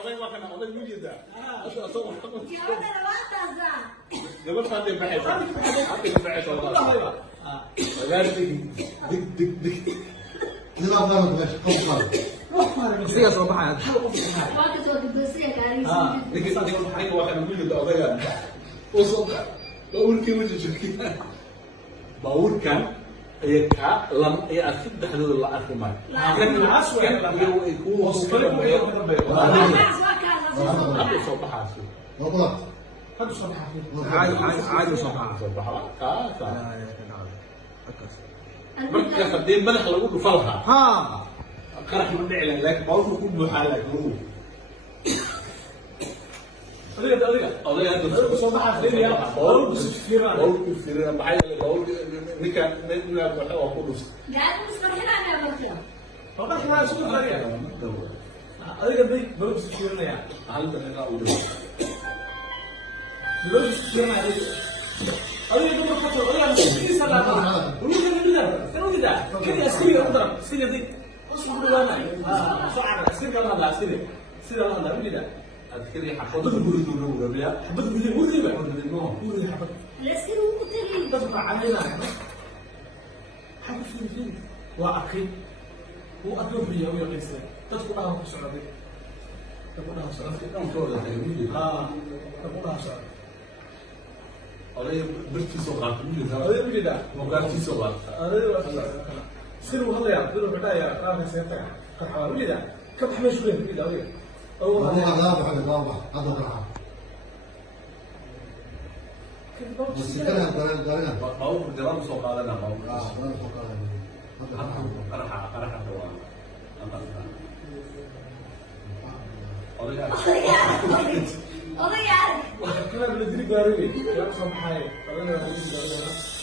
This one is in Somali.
oday waa kana oday mujida asoo asoo gabadha waa taasa gabadh hadda baxaysa hadda baxaysa wallahi wadaarti dig dig dig نلعب ضرب باش قوقل siga soo baxaya waa ka soo dibasiya gaariga لكن حاجه واحده مujida odayga oo soo bawrkii wajijki bawrkan ay ka lam ay afid dhaxdooda la arki maayo kan aswa ay ku soo baxaasi وقلت عادي عادي soo baxaa marka hadii madax lagu dhufo lahaa ha qarax ma dhici lahaa laakiin bawrku ku buuxaa laakiin odayga hadda soo baxaa fiiriya bawrku fiirina maxay yeelay bawrku ninka waxa waa ku dhufta gaari mustarxinaya marka waxa ma isku qariya adiga day bawrku fiirinaya hal daqiiqa u dhow bawrku fiirinaya adiga dad ka soo adiga si salaama uruga kida askari udara sida day usku dhawaana soo cara askari kala hadla askari sida la hadla ujeeda askari xafada guriga uu gabiya xabad gudaha guriga guriga xabad laskari uu tagi dadka calinaya xabad fiirin waa akay uu adoo biyo iyo qeysay dadku dhaha ku socday dadku dhaha socday dhankooda ay mujida dadku dhaha socday odayga birtiisa qaata mujida adiga ujeeda mugaartiisa qaata adiga sir uu hadlaya dadku xidhaya qaarka seeta qarxa ujeeda ka baxmay shaqeyn ujeeda adiga هو غاب على غابة هذا راح بس كلام قرينا bawrku diraan soo qaadana bawrku ولا فوق هذا qaraxa dawaa odayga odayga kana la diri gaaray yaa soo baxay adiga la diri gaaray